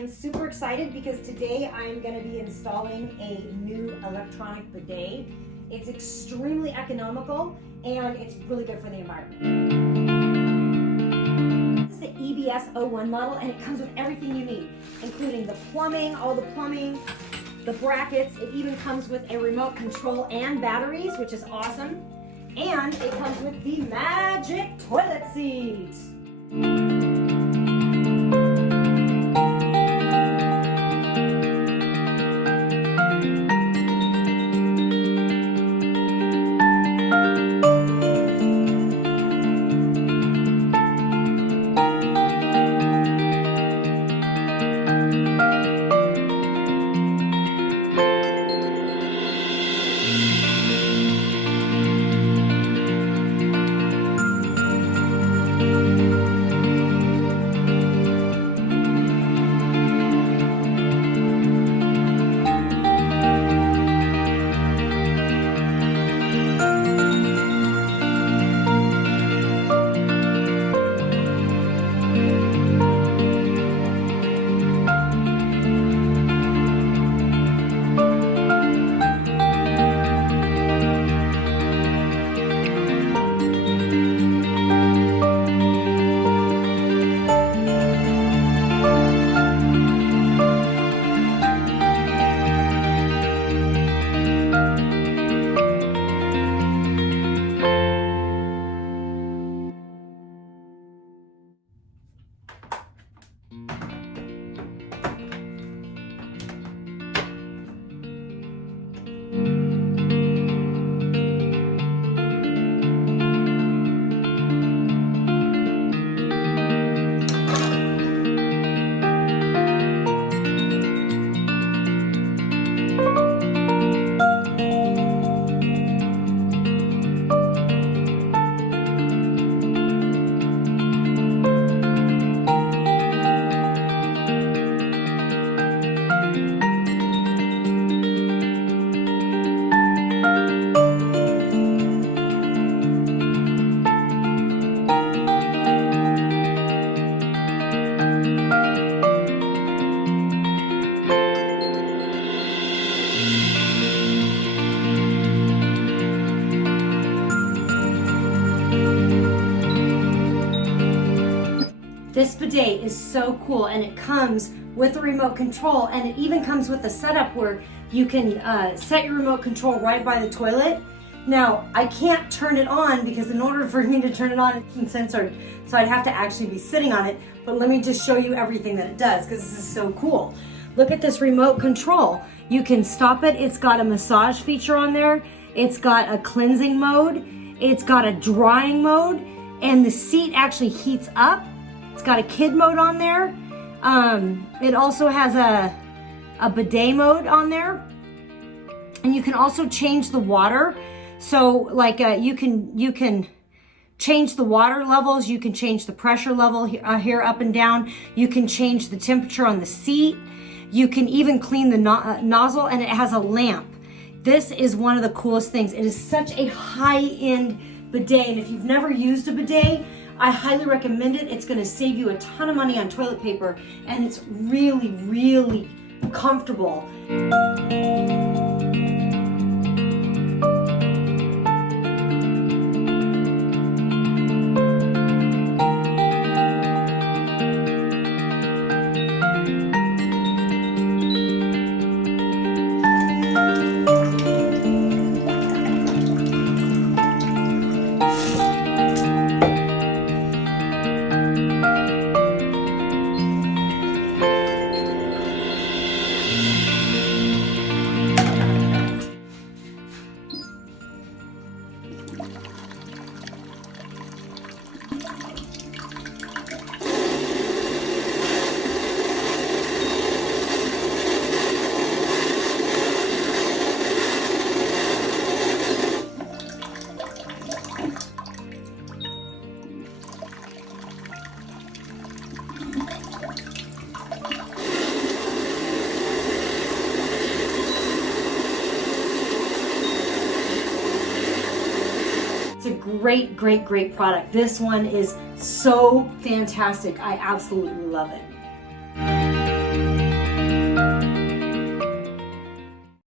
I'm super excited because today I'm going to be installing a new electronic bidet. It's extremely economical and it's really good for the environment. This is the EBS 01 model and it comes with everything you need, including the plumbing, all the plumbing, the brackets. It even comes with a remote control and batteries, which is awesome. And it comes with the magic toilet seat. This bidet is so cool and it comes with a remote control and it even comes with a setup where you can set your remote control right by the toilet. Now, I can't turn it on because in order for me to turn it on, it's censored, so I'd have to actually be sitting on it, but let me just show you everything that it does because this is so cool. Look at this remote control. You can stop it. It's got a massage feature on there. It's got a cleansing mode. It's got a drying mode, and the seat actually heats up. It's got a kid mode on there. It also has a bidet mode on there. And you can also change the water. So like you can change the water levels. You can change the pressure level here up and down. You can change the temperature on the seat. You can even clean the nozzle, and it has a lamp. This is one of the coolest things. It is such a high-end bidet. And if you've never used a bidet, I highly recommend it. It's gonna save you a ton of money on toilet paper, and it's really, really comfortable. It's a great, great, great product. This one is so fantastic. I absolutely love it.